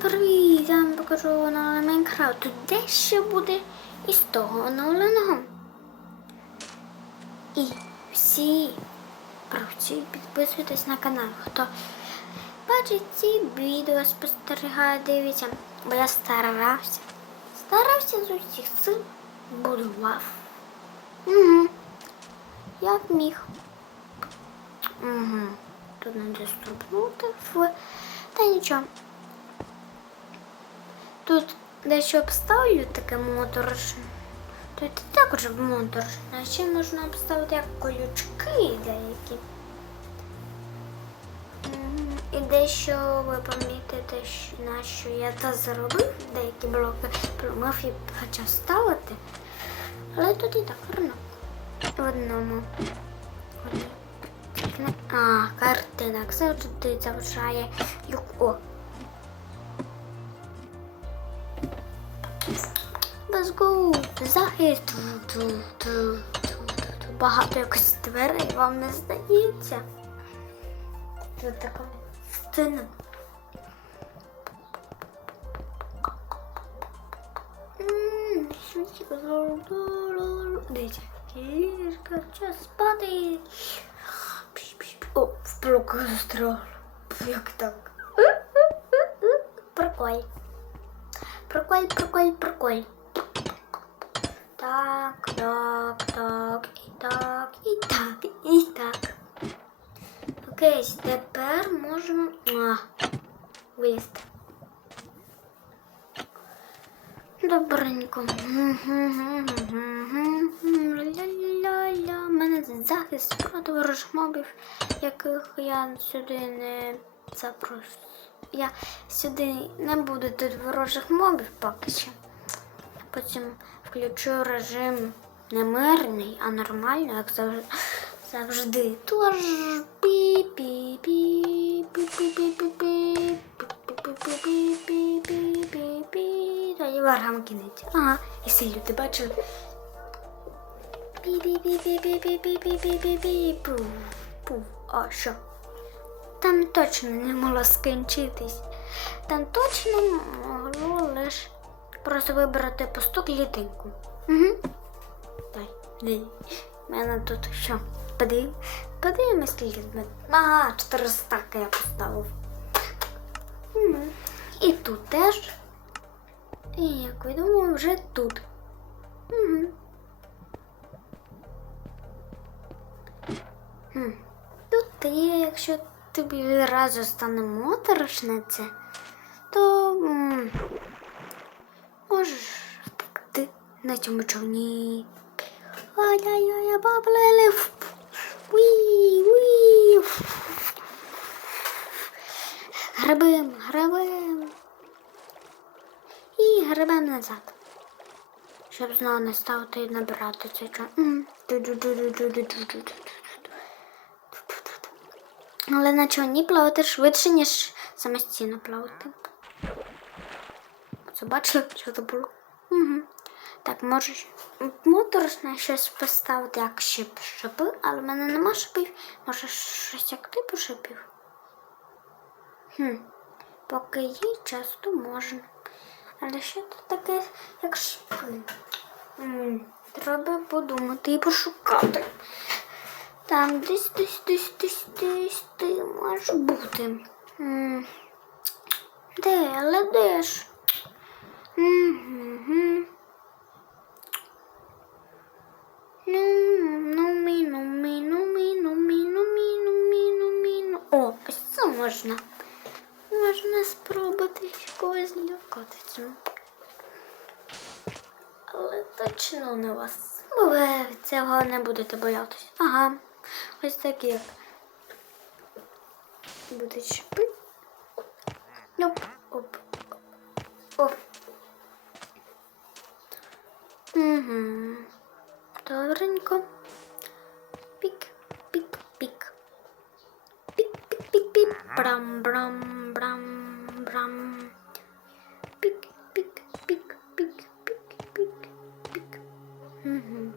Привіт! Я вам покажу оновлений Майнкрафт. Тут дещо буде із того оновленого. І всі правці підписуйтесь на канал. Хто бачить ці відео, спостерігає, дивиться, бо я старався. Старався з усіх сил, будував. Угу. Як міг. Угу. Тут не доступнути в. Та нічого. Тут дещо обставлю таке моторошне. Тут і також моторошне. А ще можна обставити як колючки деякі. І дещо ви помітите, на що я це зробив, деякі блоки пломив і почав ставити. Але тут і так гарно. В одному. А, картина завжди заважає. О. ласкаву, захисту. Багато якось дверей вам не здається. Це така сцена. Дивіться, кішка, час спати. О, в блоку застряла. Як так? Приколь. Приколь, приколь, приколь. Так, так, так, і так, і так, і так. Окей, тепер можемо вилізти. Добренько. У мене захист проти ворожих мобів, яких я сюди не запрошу. Я сюди не буду тут ворожих мобів поки що потім включу режим не мирний, а нормальний, як завжди. Тож Тоді варгам кінець. Ага, і всі люди бачили. А що? Там точно не могло скінчитись. Там точно могло лише просто вибрати пусту клітинку. Угу. Дай. У мене тут що? Подив... Подивимось, скільки з. Ага, 400 я поставив. Угу. І тут теж. І як ви думаєте, вже тут. Угу. Хм. Тут є, якщо тобі відразу стане моторошне це, то м, Можеш ти на цьому човні. Ай-яй-яй, поплили. Уі, уі. І гребем назад. Щоб знову не ставити і набирати цей човен. Але на човні плавати швидше, ніж самостійно плавати. Це бачили, що це було? Угу. Так, можеш моторошне щось поставити, як шип, шипи, але в мене нема шипів. Може щось як типу шипів? Хм. Поки є час, то можна. Але що тут таке, як шипи? М, Треба подумати і пошукати. Там десь десь десь десь десь ти може бути. М, Де, але де ж? О, ось це можна. Можна спробувати когось злякати. Але точно не вас. Ви цього не будете боятися. Ага. Ось такі. як Будуть шипи. Оп, Угу. Добренько. Пік, пік, пік. Пік, пік, пік, пік. Брам, брам, брам, брам. Пік, пік, пік, пік, пік, пік, пік. Угу.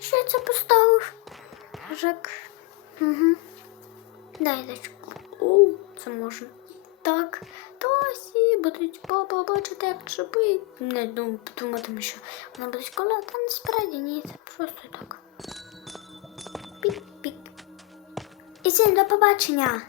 Що я це поставив? Жак. Угу. Дай дочку. О, це можна. Так, то сі будуть побачити, як шипи. Не дум- думатиму, що вона буде коло, та насправді ні, це просто так. Пік-пік. І всім до побачення!